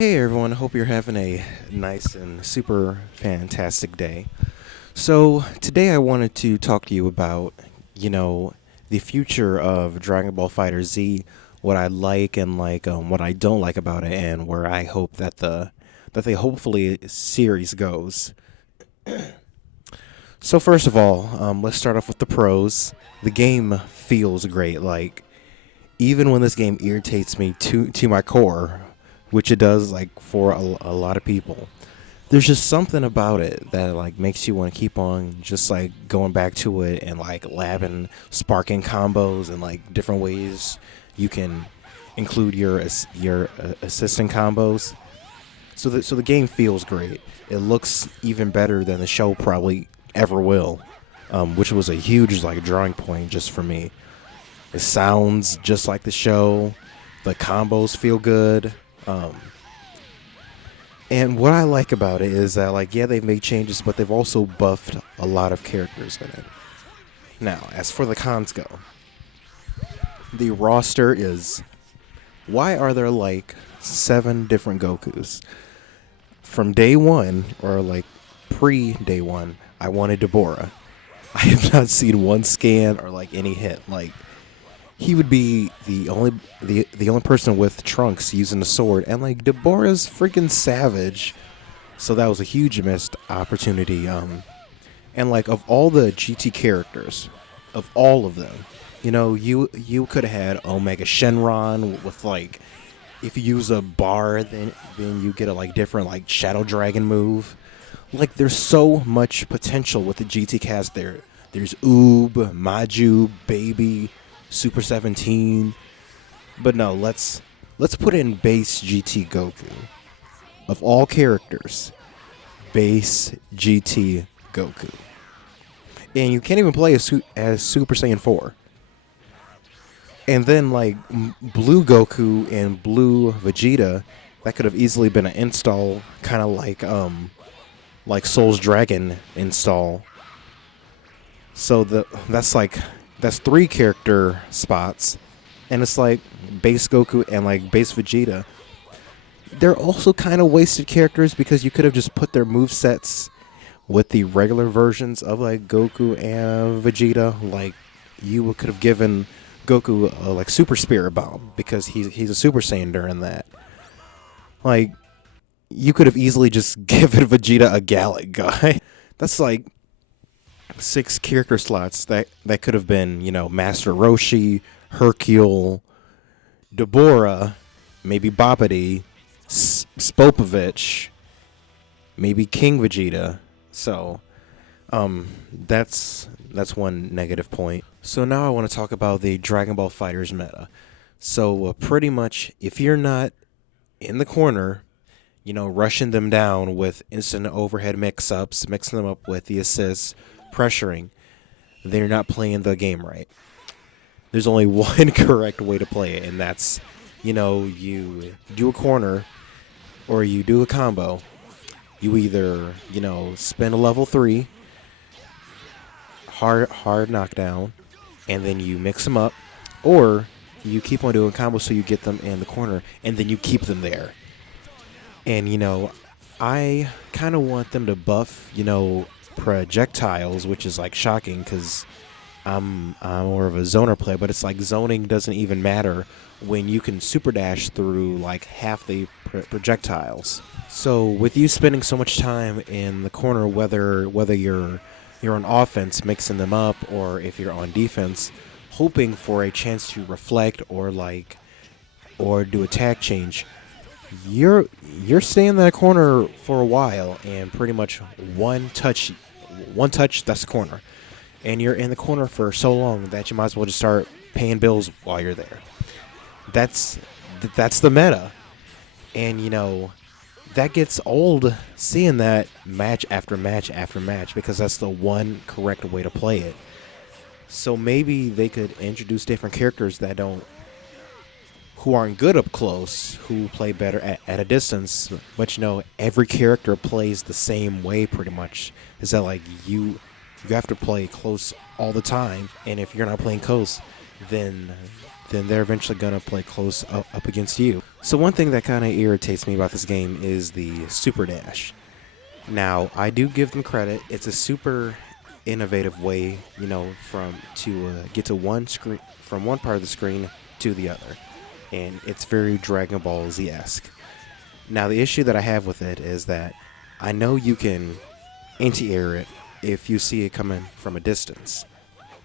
Hey everyone, hope you're having a nice and super fantastic day. So, today I wanted to talk to you about, you know, the future of Dragon Ball Fighter Z, what I like and what I don't like about it, and where I hope that the hopefully series goes. So first of all, let's start off with the pros. The game feels great. Like even when this game irritates me to my core, which it does like for a lot of people, there's just something about it that like makes you want to keep on just like going back to it and like labbing sparking combos and like different ways you can include your assistant combos. So the game feels great. It looks even better than the show probably ever will, which was a huge like drawing point just for me. It sounds just like the show. The combos feel good. And what I like about it is that, like, yeah, they've made changes, but they've also buffed a lot of characters in it. Now, as for the cons go, the roster is, why are there like 7 different Gokus? From day one, or like pre day one, I wanted DABURA. I have not seen one scan or like any hit. Like, he would be the only person with Trunks using the sword, and like Deborah's freaking savage. So that was a huge missed opportunity. And like of all the GT characters, of all of them, you could have had Omega Shenron with like, if you use a bar, then you get a like different like Shadow Dragon move. Like there's so much potential with the GT cast there. There's Oob, Maju, Baby, Super 17. But no, let's put in base GT Goku. Of all characters, base GT Goku. And you can't even play as Super Saiyan 4. And then like Blue Goku and Blue Vegeta, that could have easily been an install, kind of like Soul's Dragon install. So that's 3 character spots, and it's like base Goku and like base Vegeta. They're also kind of wasted characters because you could have just put their move sets with the regular versions of like Goku and Vegeta. Like you could have given Goku like Super Spirit Bomb because he's a Super Saiyan during that. Like you could have easily just given Vegeta a Gallic guy. That's like 6 character slots that could have been, Master Roshi, Hercule, Deborah, maybe Babidi, Spopovich, maybe King Vegeta. So, that's one negative point. So now I want to talk about the Dragon Ball Fighters meta. So pretty much, if you're not in the corner, rushing them down with instant overhead mix-ups, mixing them up with the assists, pressuring, then you're not playing the game right. There's only one correct way to play it, and that's, you do a corner or you do a combo. You either, spin a level 3, hard knockdown, and then you mix them up, or you keep on doing combos so you get them in the corner, and then you keep them there. And, I kind of want them to buff, projectiles, which is like shocking because I'm more of a zoner player, but it's like zoning doesn't even matter when you can super dash through like half the projectiles. So with you spending so much time in the corner, whether you're on offense mixing them up, or if you're on defense hoping for a chance to reflect or do attack change, you're staying in that corner for a while, and pretty much one touch, that's the corner. And you're in the corner for so long that you might as well just start paying bills while you're there. That's the meta. And, that gets old seeing that match after match after match because that's the one correct way to play it. So maybe they could introduce different characters who aren't good up close, who play better at a distance. But every character plays the same way pretty much. Is that like you have to play close all the time, and if you're not playing close, then then they're eventually going to play close up against you. So one thing that kind of irritates me about this game is the super dash. Now, I do give them credit. It's a super innovative way, to get to one screen from one part of the screen to the other, and it's very Dragon Ball Z-esque. Now, the issue that I have with it is that I know you can anti-air it if you see it coming from a distance,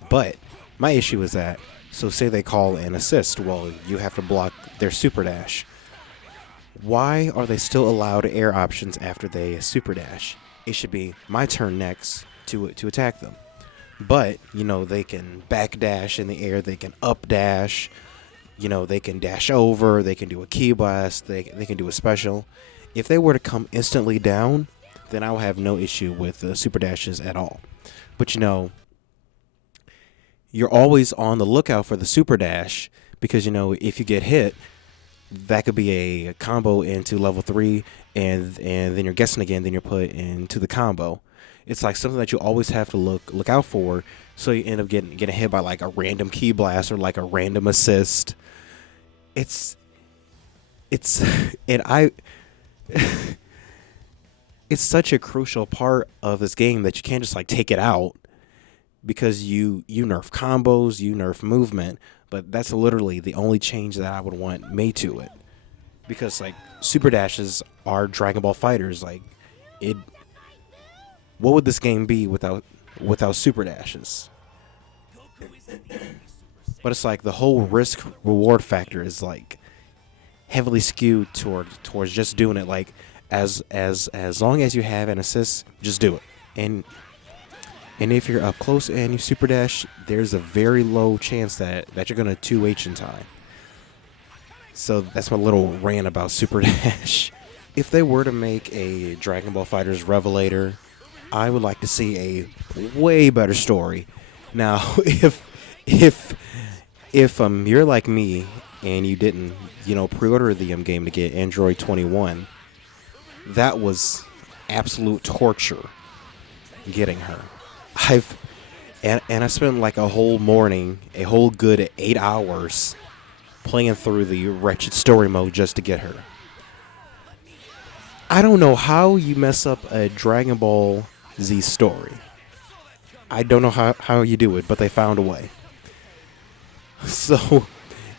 but my issue is that, so say they call an assist, well, you have to block their super dash. Why are they still allowed air options after they super dash? It should be my turn next to attack them. But, they can back dash in the air, they can up dash, they can dash over, they can do a key blast, they can do a special. If they were to come instantly down, then I will have no issue with super dashes at all. But, you're always on the lookout for the super dash because, if you get hit, that could be a combo into level 3, and then you're guessing again, then you're put into the combo. It's like something that you always have to look out for, so you end up getting hit by like a random key blast or like a random assist. It's such a crucial part of this game that you can't just like take it out, because you nerf combos, you nerf movement. But that's literally the only change that I would want made to it. Because, like, super dashes are Dragon Ball Fighters. Like, what would this game be without super dashes? But it's like the whole risk reward factor is like heavily skewed towards just doing it. Like, as long as you have an assist, just do it. And if you're up close and you super dash, there's a very low chance that you're going to 2H in time. So that's my little rant about super dash. If they were to make a Dragon Ball FighterZ Revelator, I would like to see a way better story. Now, if you're like me and you didn't, pre-order the game to get Android 21, that was absolute torture getting her. I spent like a whole morning, a whole good 8 hours playing through the wretched story mode just to get her. I don't know how you mess up a Dragon Ball Z story. I don't know how you do it, but they found a way. So,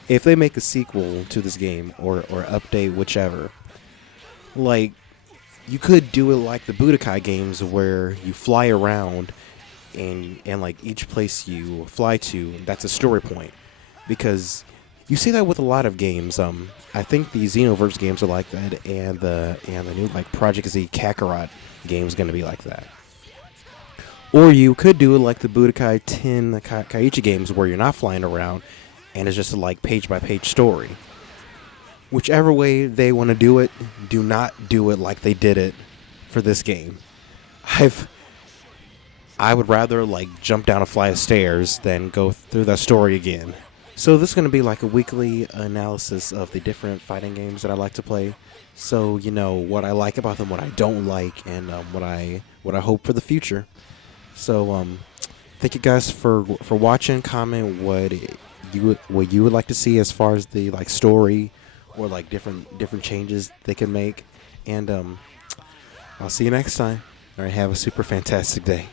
if they make a sequel to this game or update whichever, like, you could do it like the Budokai games where you fly around and like each place you fly to, that's a story point. Because you see that with a lot of games. I think the Xenoverse games are like that, and the new like Project Z Kakarot game is going to be like that. Or you could do it like the Budokai 10 Kaiichi games where you're not flying around and it's just a like page by page story. Whichever way they want to do it, do not do it like they did it for this game. I would rather like jump down a flight of stairs than go through that story again. So this is going to be like a weekly analysis of the different fighting games that I like to play. So what I like about them, what I don't like, and what I hope for the future. So thank you guys for watching. Comment what you would like to see as far as the like story or like different changes they can make. And I'll see you next time. All right, have a super fantastic day.